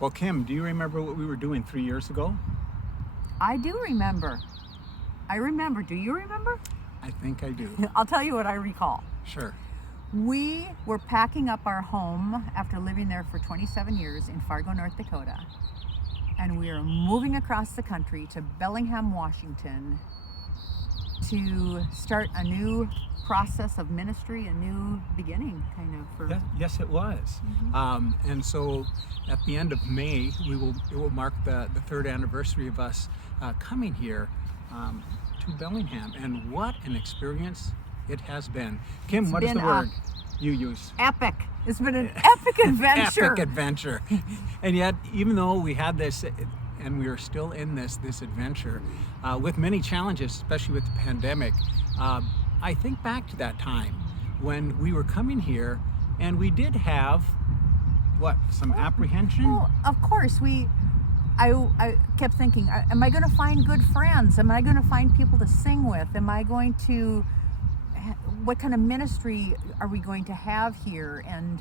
Well, Kim, do you remember what we were doing 3 years ago? I do remember. I remember. Do you remember? I think I do. I'll tell you what I recall. Sure. We were packing up our home after living there for 27 years in Fargo, North Dakota. And we are moving across the country to Bellingham, Washington to start a new process of ministry, a new beginning, kind of. Yes, it was. And so at the end of May, it will mark the third anniversary of us coming here to Bellingham. And what an experience it has been. Kim, what is the word you use? Epic. It's been an epic adventure. Epic adventure. And yet, even though we had this, and we are still in this adventure, with many challenges, especially with the pandemic, I think back to that time when we were coming here, and we did have, some apprehension? Well, of course, I kept thinking, am I going to find good friends? Am I going to find people to sing with? Am I going to, what kind of ministry are we going to have here? And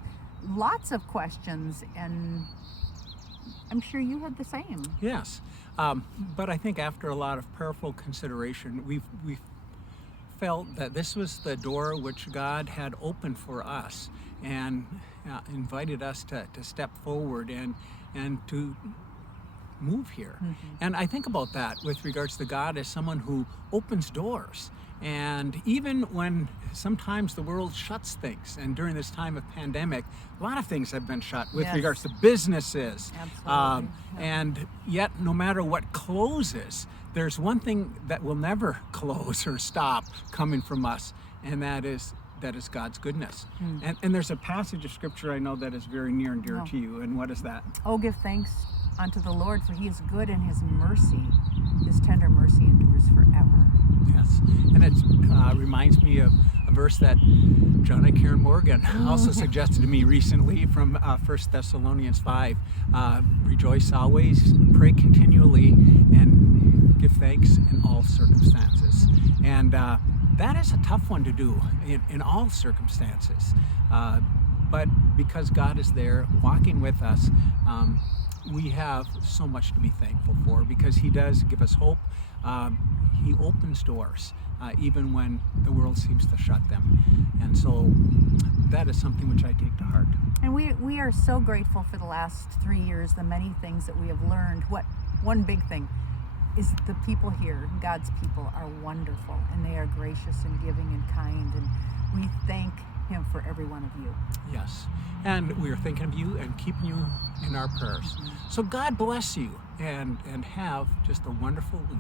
lots of questions, and I'm sure you had the same. Yes, but I think after a lot of prayerful consideration, we felt that this was the door which God had opened for us, and invited us to step forward and to move here. And I think about that with regards to God as someone who opens doors. And even when sometimes the world shuts things, and during this time of pandemic, a lot of things have been shut with regards to businesses. Absolutely. And yet, no matter what closes, there's one thing that will never close or stop coming from us, and that is God's goodness. And there's a passage of scripture I know that is very near and dear to you. And what is that? Oh, give thanks unto the Lord, for he is good, and his tender mercy endures forever. Yes, and it reminds me of a verse that John and Karen Morgan also suggested to me recently from 1 Thessalonians 5. Rejoice always, pray continually, and give thanks in all circumstances. And that is a tough one to do in all circumstances. But because God is there walking with us, we have so much to be thankful for, because he does give us hope. He opens doors even when the world seems to shut them. And so that is something which I take to heart. And we are so grateful for the last 3 years, the many things that we have learned. One big thing is the people here, God's people, are wonderful, and they are gracious and giving and kind, and we thank him for every one of you. Yes, and we are thinking of you and keeping you in our prayers. So God bless you, and have just a wonderful week.